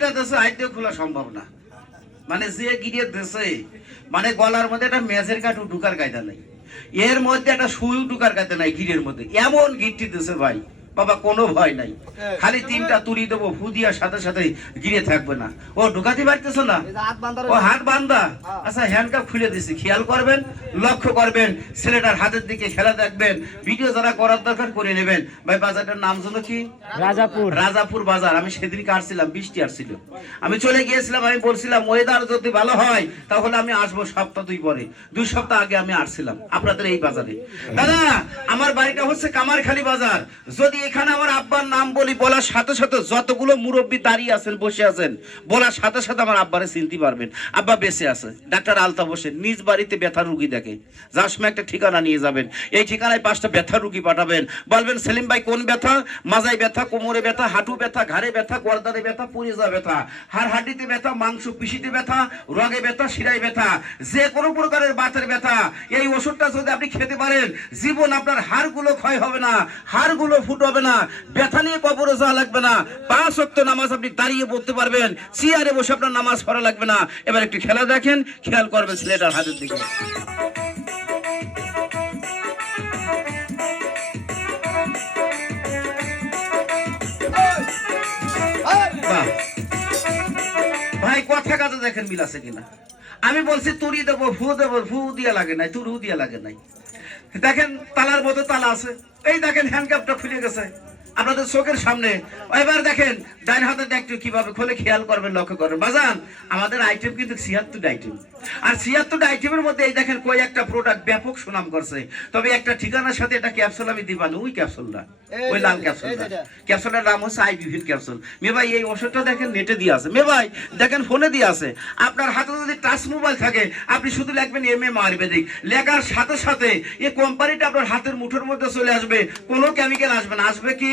যেটা দেশে আইতে খোলা সম্ভব না, মানে যে গিরিয়ে দেশে মানে গলার মধ্যে একটা মেজের কাঠু ঢুকার কায়দা নেই, এর মধ্যে একটা সুই ঢুকার কায়দা নাই গিরের মধ্যে, এমন গিরটি দেশে ভাই বাবা কোনো ভয় নাই, খালি তিনটা তুলি দেবো ফু দিয়ার সাথে সাথে গিরে থাকবে না। ও ঢুকাতে পারতেছো না, ও হাত বান্ধা, আচ্ছা হ্যান্ডকাপ খুলে দিছি, খেয়াল করবেন, লক্ষ্য করবেন, ছেলেটার হাতের দিকে খেলা দেখবেন, ভিডিও যারা করার দরকার করে নেবেন। ভাই বাজারটার নাম জানো কি? রাজাপুর। রাজাপুর বাজার। আমি সেদিনকে আসছিলাম, বৃষ্টি আসছিল, আমি চলে গিয়েছিলাম, আমি বলছিলাম ওয়েদার যদি ভালো হয় তাহলে আমি আসবো সপ্তাহ 2 পরে, 2 সপ্তাহ আগে আমি আসছিলাম আপনাদের এই বাজারে। দাদা আমার বাড়িটা হচ্ছে কামারখালী বাজার। যদি এখানে আমার আব্বার নাম বলি, বলার সাথে সাথে যতগুলো মুরব্বী দাঁড়িয়ে আছেন বসে আছেন, বলার সাথে সাথে আমার আব্বারে চিনতে পারবেন। আব্বা বেঁচে আছে, ডাক্তার আলতা বসে নিজ বাড়িতে ব্যথা রুগী দেখে, যার সময় একটা ঠিকানা নিয়ে যাবেন, এই ঠিকানায় 5টা ব্যথা রুগী পাঠাবেন, বলবেন সেলিম ভাই কোন ব্যথা? মাজায় ব্যথা, কোমরে ব্যথা, হাঁটু ব্যথা, ঘাড়ে ব্যথা, গর্দানে ব্যথা, পরিজা ব্যথা, হাড় হাড্ডিতে ব্যথা, মাংস পিশিতে ব্যথা, রগে ব্যথা, শিরায় ব্যথা, যে কোনো প্রকারের বাতের ব্যথা, এই ওষুধটা যদি আপনি খেতে পারেন জীবন আপনার হাড়গুলো ক্ষয় হবে না, হাড়গুলো ফুট হবে না, ব্যথা নিয়ে কবরে যাওয়া লাগবে না, 5 ওয়াক্ত নামাজ আপনি দাঁড়িয়ে পড়তে পারবেন, চেয়ারে বসে আপনার নামাজ পড়া লাগবে না। এবার একটু খেলা দেখেন, খেয়াল করবেন ছেলেটার হাতের দিকে। ভাই কথা কাজে দেখেন মিল আছে কিনা। আমি বলছি তুড়ি দেবো, ফু দিয়া লাগে নাই, তুরু দিয়া লাগে নাই। দেখেন তালার মতো তালা আছে, এই দেখেন হ্যান্ডকাপটা খুলে গেছে আপনাদের চোখের সামনে। এবার দেখেন ডাইন হাতে দেখতে কিভাবে খুলে, খেয়াল করবেন, লক্ষ্য করবেন। বাজান আমাদের আইটেম কিন্তু 76টা আইটেম, আর 76টা আইটেমের মধ্যে এই দেখেন কই একটা প্রোডাক্ট ব্যাপক সুনাম করছে, তবে একটা ঠিকানার সাথে এটা ক্যাপসুল আমি দিবানি, ওই ক্যাপসুলটা, ওই লাল ক্যাপসুলটা, ক্যাপসুলটার নাম হচ্ছে আইবিভির ক্যাপসুল। মে ভাই এই ওষুধটা দেখেন নেটে দিয়ে আছে, মে ভাই দেখেন ফোনে দিয়ে আছে, আপনার হাতে যদি টাচ মোবাইল থাকে আপনি শুধু লিখবেন MM আয়ুর্বেদিক, লেখার সাথে সাথে এই কোম্পানিটা আপনার হাতের মুঠোর মধ্যে চলে আসবে, কোনো কেমিক্যাল আসবে না। আসবে কি?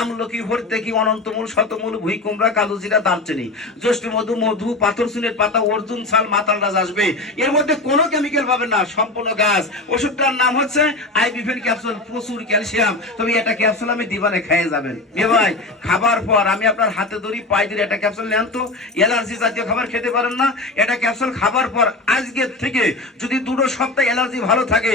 আমলকি, ভর্তেকি, অনন্তমূল, শতমূল, ভুই কুমড়া, কালোজিরা, দারচিনি, জ্যৈষ্ঠ মধু, মধু, পাথর চুনের পাতা, অর্জুন ছাল, মাতাল রাজ আসবে, এর মধ্যে কোনো কেমিক্যাল পাবেন না, সম্পূর্ণ গাছ। ওষুধটার নাম হচ্ছে আইবিফেন ক্যাপসুল, প্রচুর ক্যালসিয়াম, তবে এটা ক্যাপসুল আমি দিবানে খেয়ে যাবেন। এ ভাই খাবার পর আমি আপনার হাতে ধরি, পায়ে ধরি, এটা ক্যাপসুল নেন তো, অ্যালার্জি জাতীয় খাবার খেতে পারেন না, এটা ক্যাপসুল খাবার পর আজকের থেকে যদি 2 সপ্তাহ অ্যালার্জি ভালো থাকে,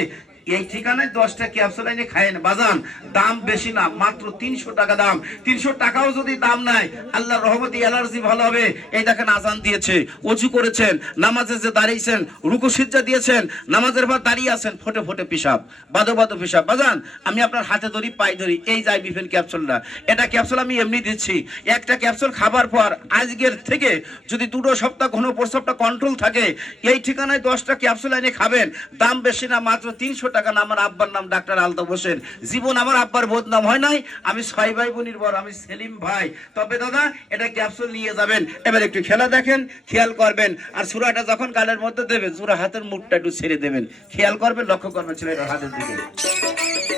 এই ঠিকানায় 10টা ক্যাপসুল এনে খায়েন। বাজান দাম বেশি না, মাত্র 300 টাকা দাম। 300 টাকাও যদি দাম নাই, আল্লাহর রহমতে অ্যালার্জি ভালো হবে। এই দেখেন আজান দিয়েছে, ওযু করেছেন, নামাজে যে দাঁড়িয়েছেন, রুকু সিজদা দিয়েছেন, নামাজের পর দাঁড়িয়ে আছেন, ফোটে ফোটে পিশাব, বাদো বাদো পিশাব। বাজান আমি আপনার হাতে ধরি, পায়ে ধরি, এই যে আইবিফেন ক্যাপসুলটা, এটা ক্যাপসুল আমি এমনি দিচ্ছি। একটা ক্যাপসুল খাবার পর আজকের থেকে যদি 2 সপ্তাহ ঘন প্রস্রাবটা কন্ট্রোল থাকে, এই ঠিকানায় 10টা ক্যাপসুল এনে খাবেন। দাম বেশি না, মাত্র 300 টাকা। আমার আব্বার নাম ডাক্তার আলতা হোসেন, জীবন আমার আব্বার বদনাম হয় নাই, আমি 6 ভাই বোনের বড়, আমি সেলিম ভাই। তবে দাদা এটা ক্যাপসুল নিয়ে যাবেন। এবার একটু খেলা দেখেন, খেয়াল করবেন, আর সূরাটা যখন গালের মধ্যে দেবেন সূরা হাতের মুখটা একটু ছেড়ে দেবেন, খেয়াল করবেন, লক্ষ্য করবেন ছেলেটার হাতের দিকে।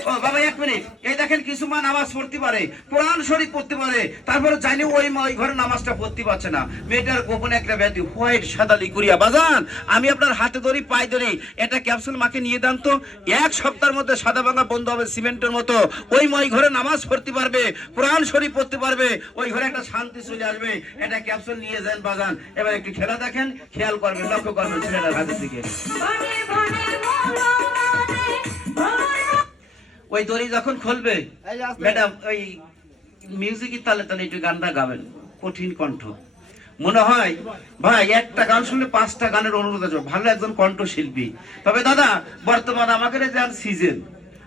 ও বাবা 1 মিনিট, এই দেখেন কিছু মা নামাজ পড়তে পারে, কোরআন শরীফ পড়তে পারে, তারপরে জানি ওই মা ওই ঘরে নামাজটা পড়তে পারছে না, মেয়েটার গোপনে একটা ব্যাধি হোয়াইট সাদালি করিয়া। বাজান আমি আপনার হাতে ধরি, পায়ে ধরি, এটা ক্যাপসুল মাকে নিয়ে দেন তো, 1 সপ্তাহের মধ্যে সাদা ভাঙা বন্ধ হবে সিমেন্টের মতো। ওই মা ওই ঘরে নামাজ পড়তে পারবে, কোরআন শরীফ পড়তে পারবে, ওই ঘরে একটা শান্তি চলে আসবে। এটা ক্যাপসুল নিয়ে যান বাজান। এবার একটু খেলা দেখেন, খেয়াল করবেন, লক্ষ্য করবেন ছেলেটার হাতের দিকে। ওই দড়ি যখন খুলবে ম্যাডাম, ওই মিউজিকের তালে তালে একটু গানটা গাবেন, কঠিন কণ্ঠ মনে হয় ভাই, একটা গান শুনলে 5টা গানের অনুরোধ আছে, ভালো একজন কণ্ঠশিল্পী। তবে দাদা বর্তমানে আমাকে যান সিজন,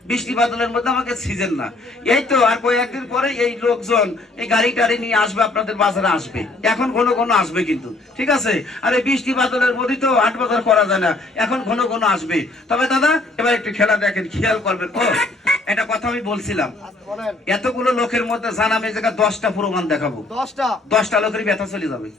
বৃষ্টি বাদলের মধ্যে আমাকে সিজন না, এই তো আর কয়েকদিন পরে এই লোকজন এই গাড়ি টাড়ি নিয়ে আসবে, আপনাদের বাজারে আসবে, এখন ঘন ঘন আসবে কিন্তু, ঠিক আছে। আর এই বৃষ্টি বাদলের মধ্যে তো হাট বাজার করা যায় না, এখন ঘন ঘন আসবে। তবে দাদা এবার একটু খেলা দেখেন, খেয়াল করবেন। ও এটা কথা আমি বলছিলাম, এতগুলো লোকের মধ্যে জান আমি এই জায়গায় 10টা প্রমাণ দেখাবো, 10টা লোকের ব্যথা চলে যাবে,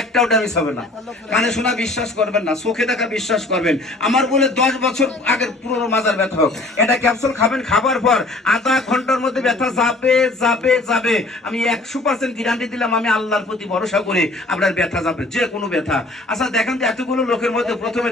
একটাও ড্যামেজ হবে না। কানে শোনা বিশ্বাস করবেন না, চোখে দেখা বিশ্বাস করবেন। আমার বলে 10 বছর আগের পুরনো মাজার ব্যথা হোক, এটা ক্যাপসুল খাবেন, খাবার পর আধা ঘন্টার মধ্যে ব্যথা যাবে যাবে যাবে। আমি 100% গ্যারান্টি দিলাম, আমি আল্লাহর প্রতি ভরসা করে আপনার ব্যথা যাবে, যে কোনো ব্যথা। আচ্ছা দেখেন তো এতগুলো লোকের মধ্যে প্রথমে